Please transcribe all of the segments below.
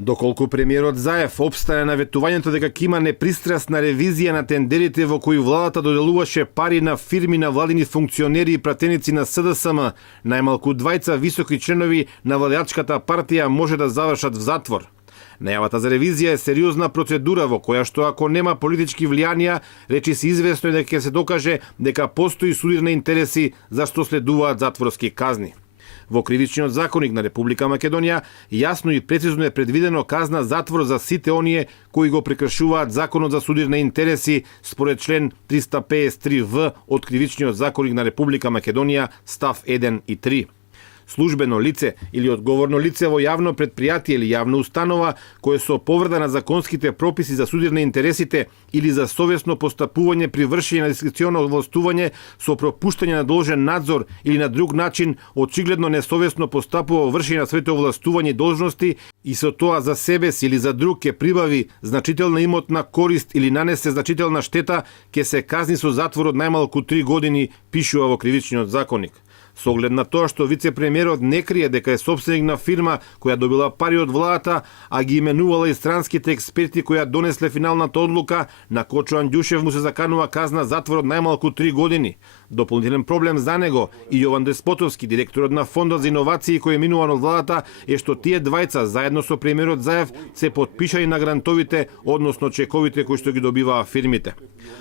Доколку премиерот Заев обстане на ветувањето дека ќе има непристрасна ревизија на тендерите во кои владата доделуваше пари на фирми на владини функционери и пратеници на СДСМ, најмалку двајца високи членови на владеачката партија може да завршат в затвор. Најавата за ревизија е сериозна процедура во која што ако нема политички влијанија, речи се известно е дека ќе се докаже дека постои судирни интереси зашто следуваат затворски казни. Во Кривичниот законник на Република Македонија јасно и прецизно е предвидено казна затвор за сите оние кои го прекршуваат законот за судирни интереси според член 353в од Кривичниот законник на Република Македонија став 1 и 3. Службено лице или одговорно лице во јавно предпријатие или јавна установа кое со повреда на законските прописи за судирни интересите или за совесно постапување при вршење на дискреционо овластување со пропуштање на должен надзор или на друг начин очигледно несовесно постапува во вршење на своите овластувања и должности и со тоа за себе си или за друг ќе прибави значителна имотна корист или нанесе значителна штета, ќе се казни со затвор од најмалку 3 години, пишува во Кривичниот законник. Со оглед на тоа што вице-премиерот не крие дека е собственик на фирма која добила пари од владата, а ги именувала и странските експерти која донесле финалната одлука, на Кочо Андјушев му се заканува казна затвор од најмалку 3 години. Дополнителен проблем за него и Јован Деспотовски, директорот на Фондот за иновации кој е минуван од владата, е што тие двајца заедно со премиерот Заев се потпишани на грантовите, односно чековите кои што ги добиваа фирмите.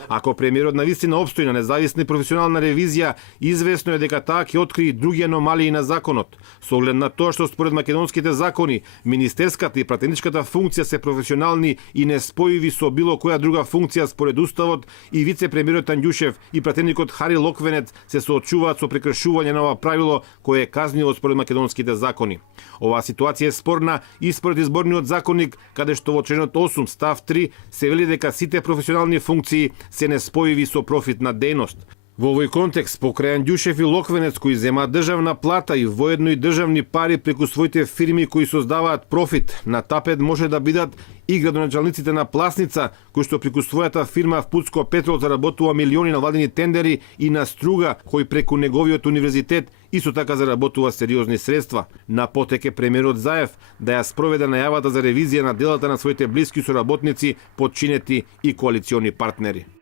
Ако премиерот навистина обстои на независна и професионална ревизија, известно е дека таа ќе открие други аномалии на законот. Со оглед на тоа што според македонските закони, министерската и пратеничката функција се професионални и неспојиви со било која друга функција според уставот, и вице-премиерот Андјушев и пратеникот Хари Локвенец се соочуваат со прекршување на ова правило кое е казниво според македонските закони. Оваа ситуација е спорна и според изборниот законник, каде што во членот 8 став 3 се вели дека сите професионални функции се неспојиви со профитна дејност. Во овој контекст, покрај Андјушев и Локвенец кои земаат државна плата и воедно и државни пари преку своите фирми кои создаваат профит, на тапет може да бидат и градоначалниците на Пласница, кои што преку својата фирма Впутско Петрол заработува милиони на владини тендери, и на Струга, кој преку неговиот универзитет исто така заработува сериозни средства. На потеке премиерот Заев да ја спроведе најавата за ревизија на делата на своите блиски соработници, подчинети и коалициони партнери.